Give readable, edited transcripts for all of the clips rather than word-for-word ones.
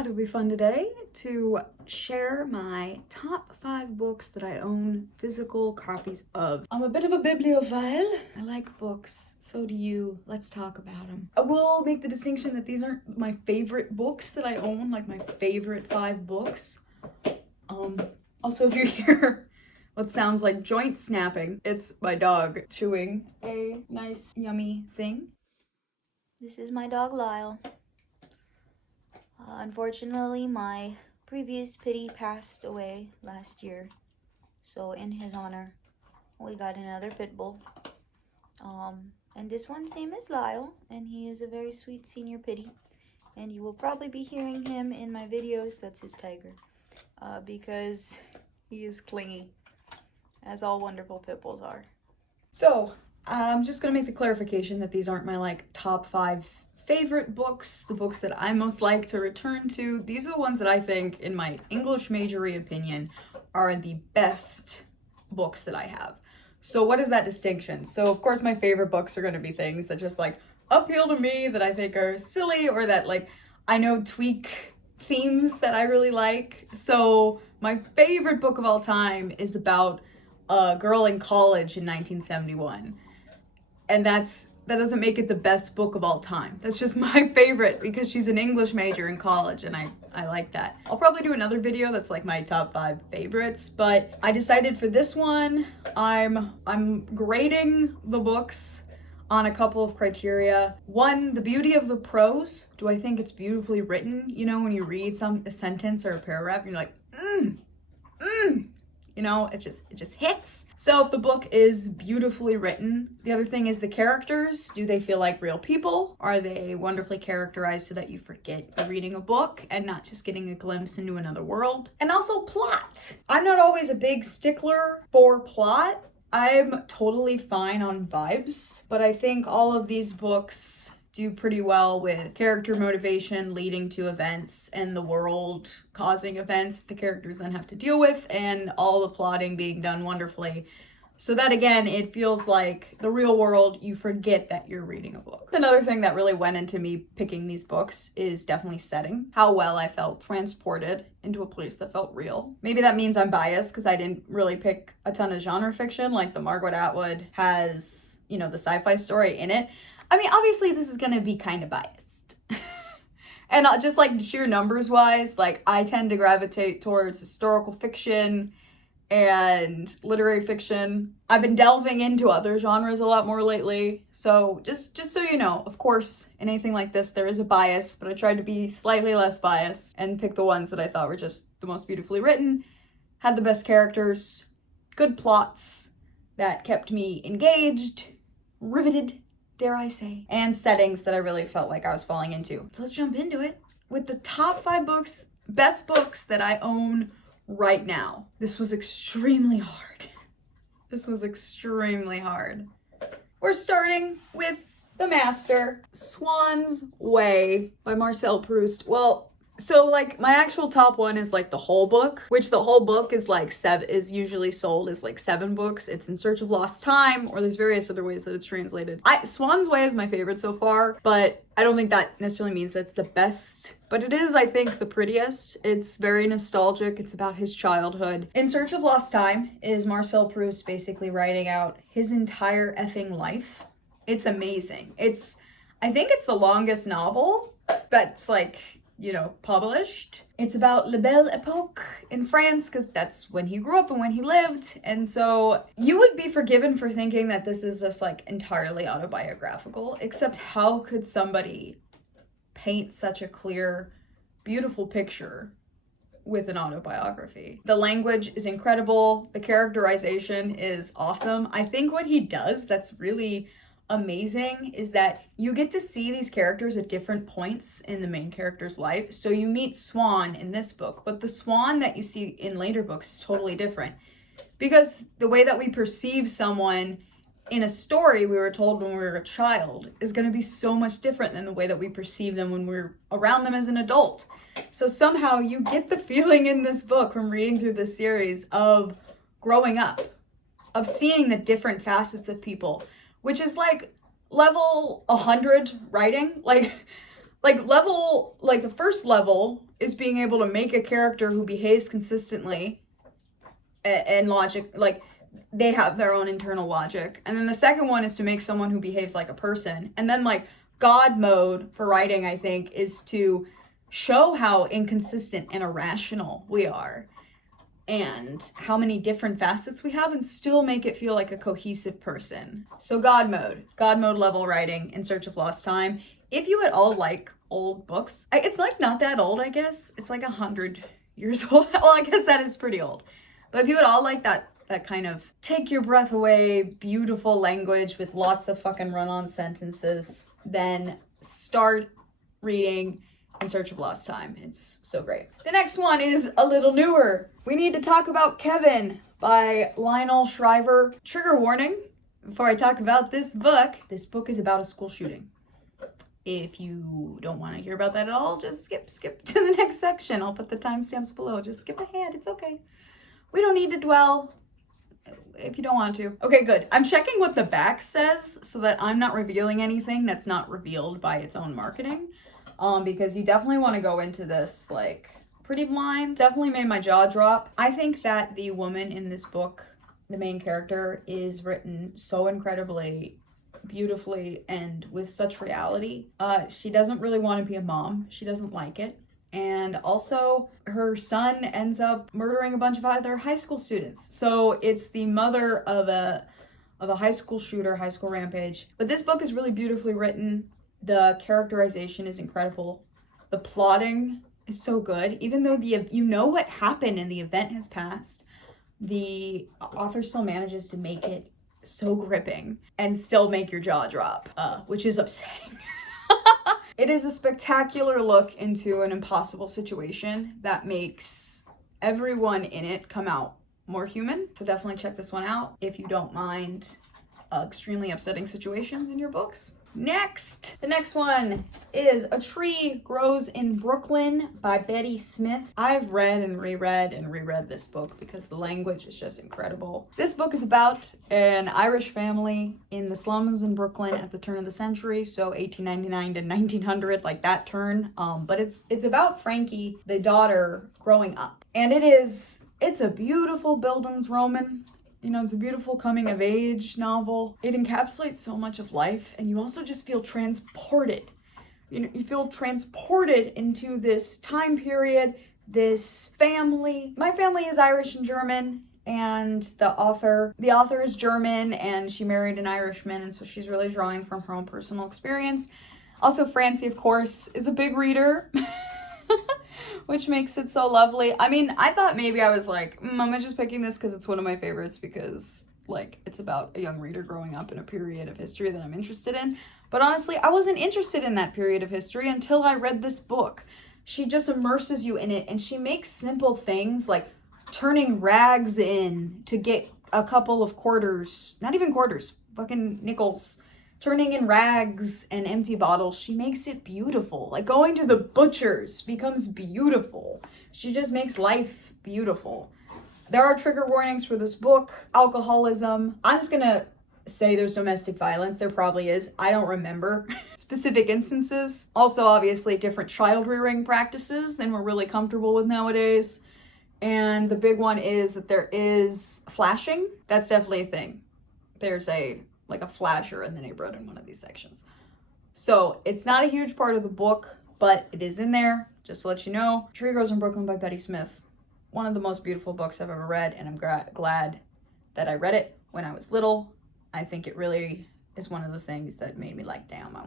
thought it would be fun today to share my top 5 books that I own physical copies of. I'm a bit of a bibliophile. I like books, so do you. Let's talk about them. I will make the distinction that these aren't my favorite books that I own, like my favorite 5 books. Also, if you hear what sounds like joint snapping, it's my dog chewing a nice, yummy thing. This is my dog Lyle. Unfortunately, my previous pitty passed away last year, so in his honor, we got another pit bull. And this one's name is Lyle, and he is a very sweet senior pitty, and you will probably be hearing him in my videos. That's his tiger, because he is clingy, as all wonderful pit bulls are. So, I'm just gonna make the clarification that these aren't my top 5 favorite books, the books that I most like to return to. These are the ones that I think, in my English majory opinion, are the best books that I have. So what is that distinction? So of course my favorite books are going to be things that just appeal to me, that I think are silly, or that I know tweak themes that I really like. So my favorite book of all time is about a girl in college in 1971. And that doesn't make it the best book of all time. That's just my favorite because she's an English major in college, and I like that. I'll probably do another video that's my top 5 favorites, but I decided for this one, I'm grading the books on a couple of criteria. One, the beauty of the prose. Do I think it's beautifully written? You know, when you read a sentence or a paragraph, you're like, you know, it just hits. So if the book is beautifully written, the other thing is the characters. Do they feel like real people? Are they wonderfully characterized so that you forget you're reading a book and not just getting a glimpse into another world? And also plot. I'm not always a big stickler for plot. I'm totally fine on vibes, but I think all of these books do pretty well with character motivation leading to events and the world causing events that the characters then have to deal with, and all the plotting being done wonderfully. So that again, it feels like the real world, you forget that you're reading a book. Another thing that really went into me picking these books is definitely setting. How well I felt transported into a place that felt real. Maybe that means I'm biased because I didn't really pick a ton of genre fiction, like the Margaret Atwood has, the sci-fi story in it. I mean, obviously this is gonna be kind of biased. And just sheer numbers wise, I tend to gravitate towards historical fiction and literary fiction. I've been delving into other genres a lot more lately. So just so you know, of course, in anything like this, there is a bias, but I tried to be slightly less biased and pick the ones that I thought were just the most beautifully written, had the best characters, good plots that kept me engaged, riveted, dare I say, and settings that I really felt like I was falling into. So let's jump into it with the top 5 books, best books that I own right now. This was extremely hard. We're starting with the master, Swann's Way by Marcel Proust. Well, so my actual top one is the whole book, which the whole book is is usually sold as 7 books. It's In Search of Lost Time, or there's various other ways that it's translated. Swann's Way is my favorite so far, but I don't think that necessarily means that's the best. But it is, I think, the prettiest. It's very nostalgic. It's about his childhood. In Search of Lost Time is Marcel Proust basically writing out his entire effing life. It's amazing. I think it's the longest novel that's published. It's about La Belle Epoque in France, because that's when he grew up and when he lived. And so you would be forgiven for thinking that this is just entirely autobiographical, except how could somebody paint such a clear, beautiful picture with an autobiography? The language is incredible. The characterization is awesome. I think what he does that's really amazing is that you get to see these characters at different points in the main character's life. So you meet Swann in this book, but the Swann that you see in later books is totally different, because the way that we perceive someone in a story we were told when we were a child is going to be so much different than the way that we perceive them when we're around them as an adult. So somehow you get the feeling in this book from reading through this series of growing up, of seeing the different facets of people, which is level 100 writing. Like the first level is being able to make a character who behaves consistently and logic, like they have their own internal logic. And then the second one is to make someone who behaves like a person. And then like God mode for writing, I think, is to show how inconsistent and irrational we are and how many different facets we have and still make it feel like a cohesive person. So God mode level writing, In Search of Lost Time. If you at all like old books, it's like not that old, I guess. It's like 100 years old. Well, I guess that is pretty old. But if you at all like that kind of take your breath away, beautiful language with lots of fucking run-on sentences, then start reading In Search of Lost Time. It's so great. The next one is a little newer. We need to talk about Kevin by Lionel Shriver. Trigger warning, before I talk about this book is about a school shooting. If you don't want to hear about that at all, just skip to the next section. I'll put the timestamps below. Just skip ahead. It's okay. We don't need to dwell if you don't want to. Okay, good. I'm checking what the back says so that I'm not revealing anything that's not revealed by its own marketing. Because you definitely want to go into this like pretty blind. Definitely made my jaw drop. I think that the woman in this book, the main character, is written so incredibly beautifully and with such reality. She doesn't really want to be a mom. She doesn't like it. And also her son ends up murdering a bunch of other high school students. So it's the mother of a high school shooter, high school rampage. But this book is really beautifully written. The characterization is incredible. The plotting is so good. Even though you know what happened and the event has passed, the author still manages to make it so gripping and still make your jaw drop, which is upsetting. It is a spectacular look into an impossible situation that makes everyone in it come out more human. So definitely check this one out if you don't mind extremely upsetting situations in your books. Next, the next one is A Tree Grows in Brooklyn by Bette Smith. I've read and reread this book because the language is just incredible. This book is about an Irish family in the slums in Brooklyn at the turn of the century, so 1899 to 1900, like that turn. But it's about Frankie, the daughter, growing up. And it's a beautiful Bildungsroman. You know, it's a beautiful coming of age novel. It encapsulates so much of life, and you also just feel transported. You know, you feel transported into this time period, this family. My family is Irish and German, and the author is German, and she married an Irishman, and so she's really drawing from her own personal experience. Also, Francie, of course, is a big reader. Which makes it so lovely. I mean, I thought maybe I was like, I'm just picking this because it's one of my favorites because, like, it's about a young reader growing up in a period of history that I'm interested in. But honestly, I wasn't interested in that period of history until I read this book. She just immerses you in it, and she makes simple things like turning rags in to get a couple of quarters, not even quarters, fucking nickels, turning in rags and empty bottles. She makes it beautiful. Like going to the butcher's becomes beautiful. She just makes life beautiful. There are trigger warnings for this book. Alcoholism. I'm just gonna say there's domestic violence. There probably is. I don't remember specific instances. Also, obviously, different child rearing practices than we're really comfortable with nowadays. And the big one is that there is flashing. That's definitely a thing. There's like a flasher in the neighborhood in one of these sections. So it's not a huge part of the book, but it is in there, just to let you know. Tree Grows in Brooklyn by Bette Smith. One of the most beautiful books I've ever read, and I'm glad that I read it when I was little. I think it really is one of the things that made me like, damn, I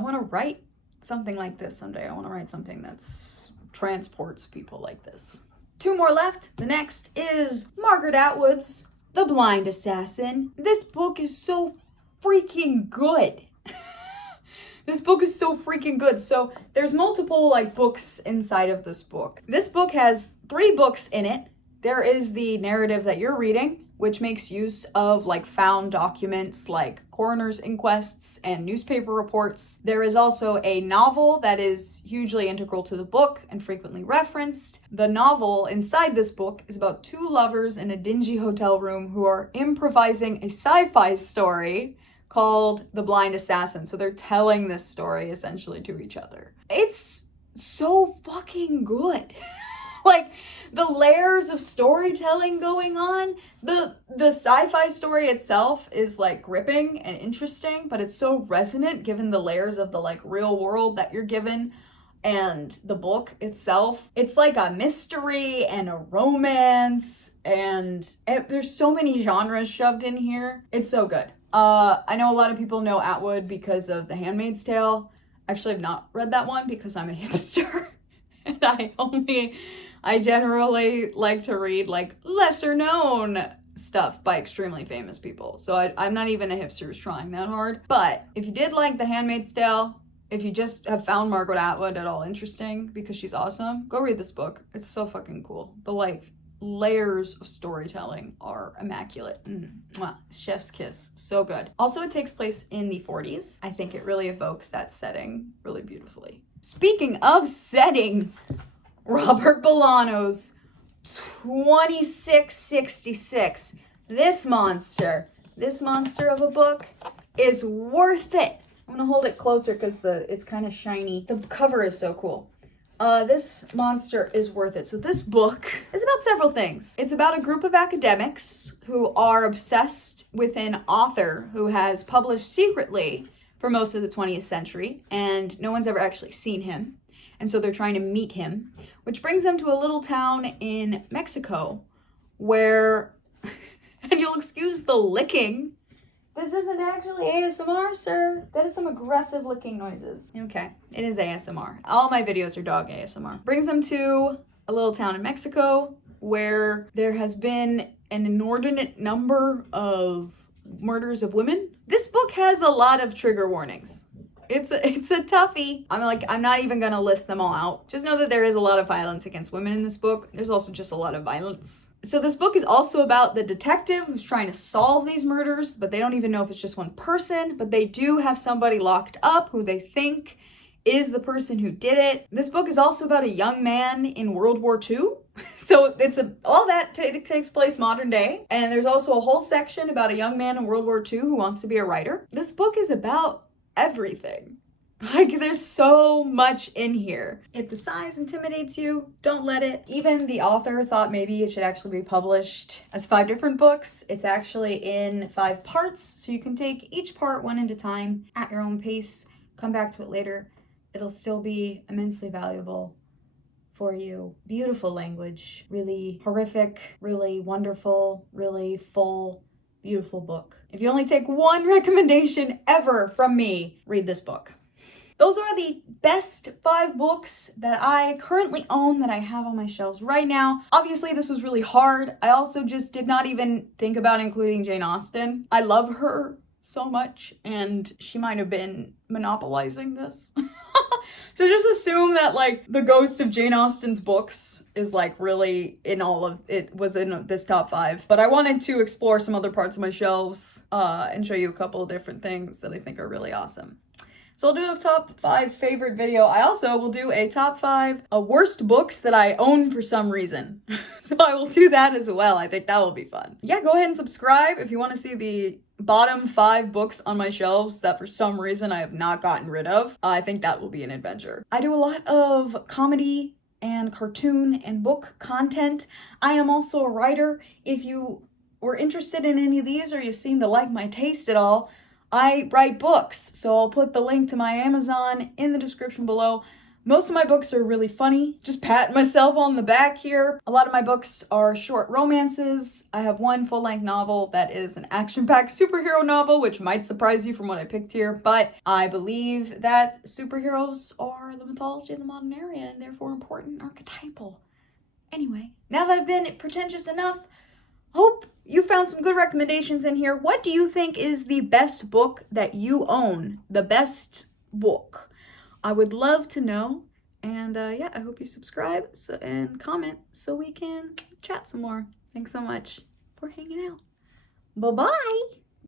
wanna write something like this someday. I wanna write something that's transports people like this. Two more left. The next is Margaret Atwood's The Blind Assassin. This book is so freaking good. This book is so freaking good. So there's multiple like books inside of this book. This book has 3 books in it. There is the narrative that you're reading, which makes use of like found documents like coroner's inquests and newspaper reports. There is also a novel that is hugely integral to the book and frequently referenced. The novel inside this book is about 2 lovers in a dingy hotel room who are improvising a sci-fi story called The Blind Assassin. So they're telling this story essentially to each other. It's so fucking good. Like, the layers of storytelling going on, the sci-fi story itself is like gripping and interesting, but it's so resonant given the layers of the like real world that you're given and the book itself. It's like a mystery and a romance, and there's so many genres shoved in here. It's so good. I know a lot of people know Atwood because of The Handmaid's Tale. Actually, I've not read that one because I'm a hipster. And I generally like to read like lesser known stuff by extremely famous people. So I'm not even a hipster who's trying that hard. But if you did like The Handmaid's Tale, if you just have found Margaret Atwood at all interesting because she's awesome, go read this book. It's so fucking cool. The like layers of storytelling are immaculate. Mwah. Chef's kiss. So good. Also, it takes place in the 40s. I think it really evokes that setting really beautifully. Speaking of setting, Robert Bolano's 2666. This monster of a book is worth it. I'm gonna hold it closer because it's kind of shiny. The cover is so cool. This monster is worth it. So this book is about several things. It's about a group of academics who are obsessed with an author who has published secretly for most of the 20th century, and no one's ever actually seen him. And so they're trying to meet him, which brings them to a little town in Mexico where, and you'll excuse the licking, this isn't actually ASMR, sir. That is some aggressive licking noises. Okay, it is ASMR. All my videos are dog ASMR. Brings them to a little town in Mexico where there has been an inordinate number of murders of women. This book has a lot of trigger warnings. It's a toughie. I'm not even gonna list them all out. Just know that there is a lot of violence against women in this book. There's also just a lot of violence. So this book is also about the detective who's trying to solve these murders, but they don't even know if it's just one person, but they do have somebody locked up who they think is the person who did it. This book is also about a young man in World War II. So all that takes place modern day. And there's also a whole section about a young man in World War II who wants to be a writer. This book is about everything. Like, there's so much in here. If the size intimidates you, don't let it. Even the author thought maybe it should actually be published as 5 different books. It's actually in 5 parts, so you can take each part one at a time at your own pace, come back to it later. It'll still be immensely valuable for you. Beautiful language, really horrific, really wonderful, really full, beautiful book. If you only take one recommendation ever from me, read this book. Those are the best 5 books that I currently own that I have on my shelves right now. Obviously, this was really hard. I also just did not even think about including Jane Austen. I love her so much, and she might have been monopolizing this. So just assume that like the ghost of Jane Austen's books is like really in all of it, was in this top 5. But I wanted to explore some other parts of my shelves and show you a couple of different things that I think are really awesome. So I'll do a top 5 favorite video. I also will do a top 5 worst books that I own for some reason. So I will do that as well. I think that will be fun. Yeah, go ahead and subscribe if you want to see the bottom 5 books on my shelves that for some reason I have not gotten rid of. I think that will be an adventure. I do a lot of comedy and cartoon and book content. I am also a writer. If you were interested in any of these or you seem to like my taste at all, I write books, so I'll put the link to my Amazon in the description below. Most of my books are really funny, just patting myself on the back here. A lot of my books are short romances. I have one full-length novel that is an action-packed superhero novel, which might surprise you from what I picked here, but I believe that superheroes are the mythology of the modern era and therefore important and archetypal. Anyway, now that I've been pretentious enough, hope you found some good recommendations in here. What do you think is the best book that you own? The best book? I would love to know. And yeah, I hope you subscribe and comment so we can chat some more. Thanks so much for hanging out. Bye-bye.